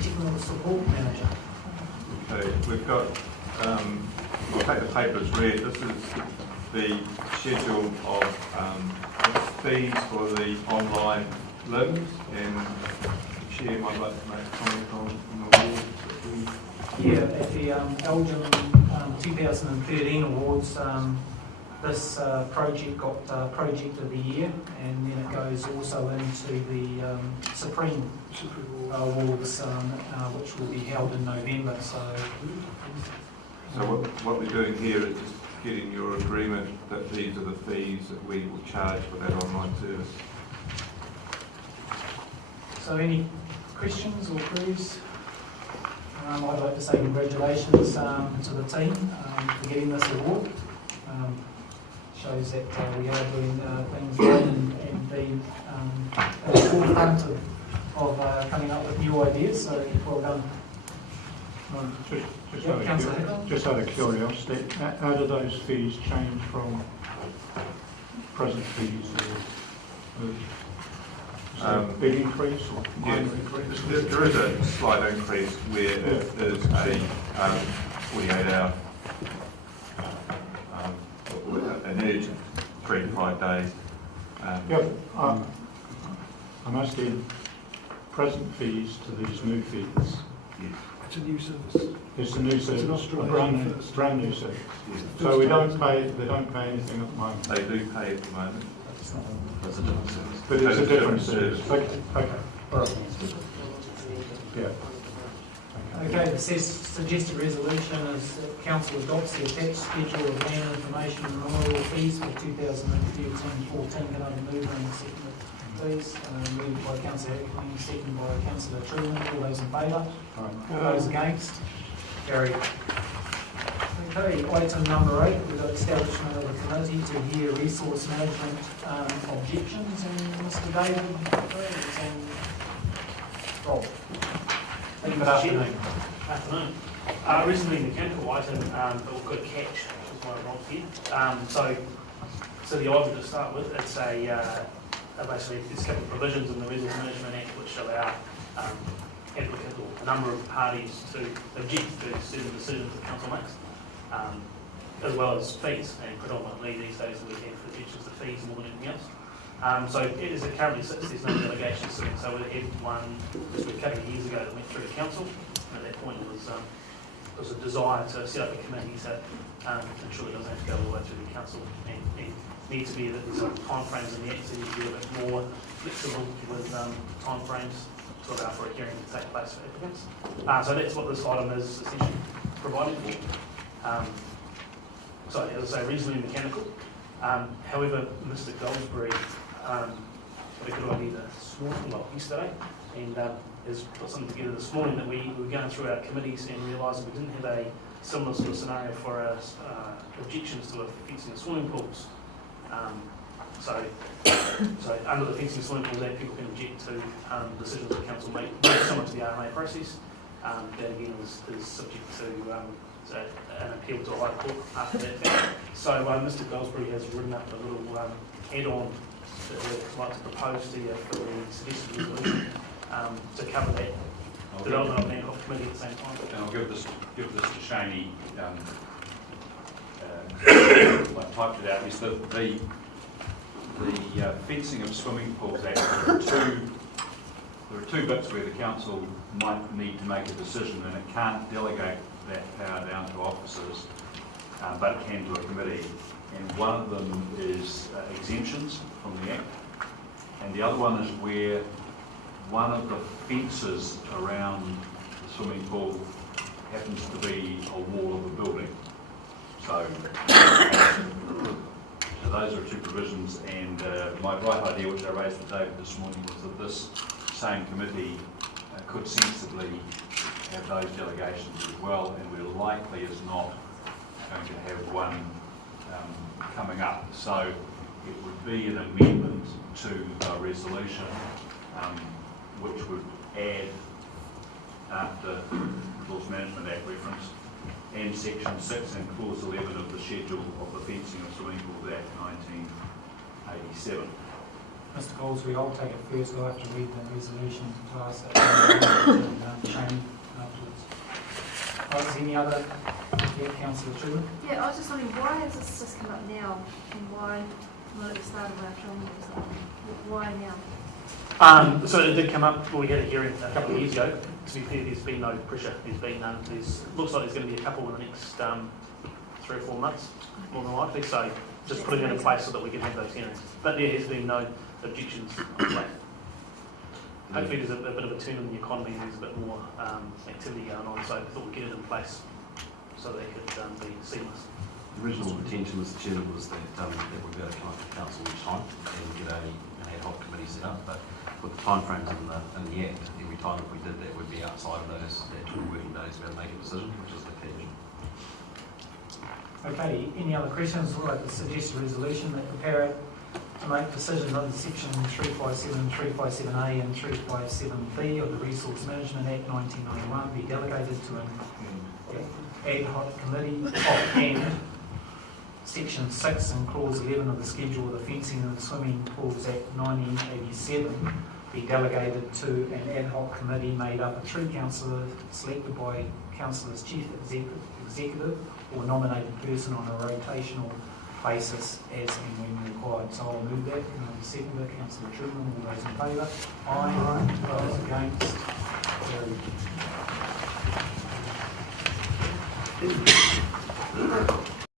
Technical Support Manager. Okay, we've got, we'll take the paper as read. This is the schedule of fees for the online LIMS, and the Chair might like to make a comment on the awards that we... Yeah, at the Elgin 2013 awards, this project got Project of the Year, and then it goes also into the Supreme Awards, which will be held in November. So what we're doing here is just getting your agreement that these are the fees that we will charge for that online service. So any questions or queries? I'd like to say congratulations to the team for getting this award. Shows that we are doing things right and being at the forefront of coming up with new ideas. So well done. Just out of curiosity, how do those fees change from present fees? Big increase or minor increase? There is a slight increase where there is a 48-hour, an urgent 3 to 5 days. I'm asking present fees to these new fees. Yes. It's a new service. It's a new service, It's a an brand new service. Yes. So they don't pay anything at the moment. They do pay at the moment. It's a different service. But it's a different service. Okay. All right. Yeah. Okay, the suggested resolution is that Council adopts the attached schedule of land information and memorial fees for 2013-14. Can I move and second it, please? Moved by Councillor Hickling, seconded by Councillor Truman. All those in favour? All those against? Carried. Okay, item number 8, we've got establishment of a committee to hear resource management objections, and Mr. David and Rob. Good afternoon. Afternoon. Reasonably mechanical item, but good catch, which is why I'm not here. So the item to start with, it's basically there's a couple of provisions in the Resource Management Act which allow applicant or a number of parties to object to certain decisions the council makes, as well as fees, and predominantly these days we have objections to fees more than anything else. So as it currently sits, there's no delegation sitting. So we had one just a couple of years ago that went through the council. And at that point it was a desire to set up a committee to ensure it doesn't have to go all the way through the council, and need to be that there's time frames in the act, so you can be a bit more flexible with time frames to allow for a hearing to take place for applicants. So that's what this item is essentially providing for. So as I say, reasonably mechanical. However, Mr. Goldsberry got a good idea yesterday, and has put something together this morning that we were going through our committees and realised that we didn't have a similar sort of scenario for our objections to fencing of swimming pools. So under the Fencing of Swimming Pools Act, people can object to decisions that the council make, similar to the RMA process. That again is subject to an appeal to a high court after that fact. So Mr. Goldsberry has written up a little add-on that we'd like to propose to you for the suggested resolution to cover that development of land off committee at the same time. And I'll give this to Shaney. I typed it out. Is the Fencing of Swimming Pools Act. There are two bits where the council might need to make a decision, and it can't delegate that power down to officers, but it can to a committee. And one of them is exemptions from the Act, and the other one is where one of the fences around the swimming pool happens to be a wall of a building. So those are two provisions, and my bright idea, which I raised with David this morning, was that this same committee could sensibly have those delegations as well, and we're likely as not going to have one coming up. So it would be an amendment to the resolution, which would add, after Resource Management Act reference, and Section 6 and Clause 11 of the Schedule of the Fencing of Swimming Pools Act 1987. Mr. Goldsberry, I'll take it first. I'll have to read the resolution to us. Shane afterwards. All right, is there any other, Councillor Truman? Yeah, I was just wondering, why has this just come up now, and why not at the start of our training or something? Why now? So it did come up, we had a hearing a couple of years ago. To be fair, there's been no pressure. Looks like there's going to be a couple in the next 3 or 4 months, more than likely. So just putting it in place so that we can have those hearings. But there has been no objections on that. Hopefully there's a bit of a turn in the economy and there's a bit more activity going on. So I thought we'd get it in place so they could be seamless. The original intention, Mr Chairman, was that we'd be able to come up to council each time and get an ad hoc committee set up, but with the timeframes in the Act, every time if we did that, we'd be outside of those actual working days to be able to make a decision, which is the key issue. Okay, any other questions? I'd like to suggest a resolution that prepare to make decisions under section 357, 357A and 357B of the Resource Management Act 1991 be delegated to an ad hoc committee and section 6 and clause 11 of the schedule of the Fencing and Swimming Pools Act 1987 be delegated to an ad hoc committee made up of 3 councillors selected by councillors chief executive or nominated person on a rotational basis as and when required. So I'll move that. And I'll second it. Councillor Truman, all those in favour? Aye. Those against? Carried.